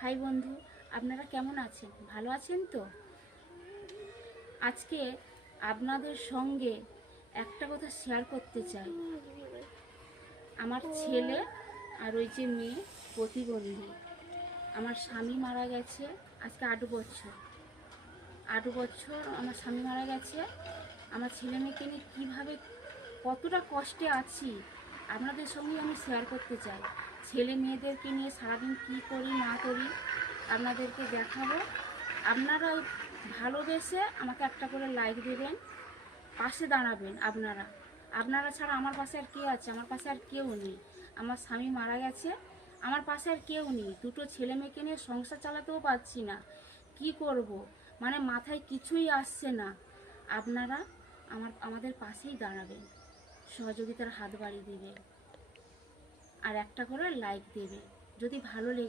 High বন্ধু, আপনারা কেমন আছেন? ভালো আছেন তো? আজকে আপনাদের সঙ্গে একটা কথা শেয়ার করতে চাই। আমার ছেলে আর ওই যে মেয়ে প্রতিবন্ধী। আমার স্বামী মারা গেছে আজকে 8 বছর। 8 বছর আমার স্বামী মারা গেছে। আমার ছেলে মেয়েকে নিয়ে কীভাবে কতটা কষ্টে আছি আপনাদের সঙ্গে আমি শেয়ার করতে চাই। ছেলে মেয়েদেরকে নিয়ে সারাদিন কী করি না করি আপনাদেরকে দেখাবো। আপনারা ভালোবেসে আমাকে একটা করে লাইক দেবেন, পাশে দাঁড়াবেন। আপনারা আপনারা ছাড়া আমার পাশে আর কে আছে? আমার পাশে আর কেউ নেই। আমার স্বামী মারা গেছে, আমার পাশে আর কেউ নেই। দুটো ছেলে মেয়েকে নিয়ে সংসার চালাতেও পারছি না, কি করব? মানে মাথায় কিছুই আসছে না। আপনারা আমাদের পাশেই দাঁড়াবেন, সহযোগিতার হাত বাড়িয়ে দেবেন আর একটা করে লাইক দেবে যদি ভালো লেগে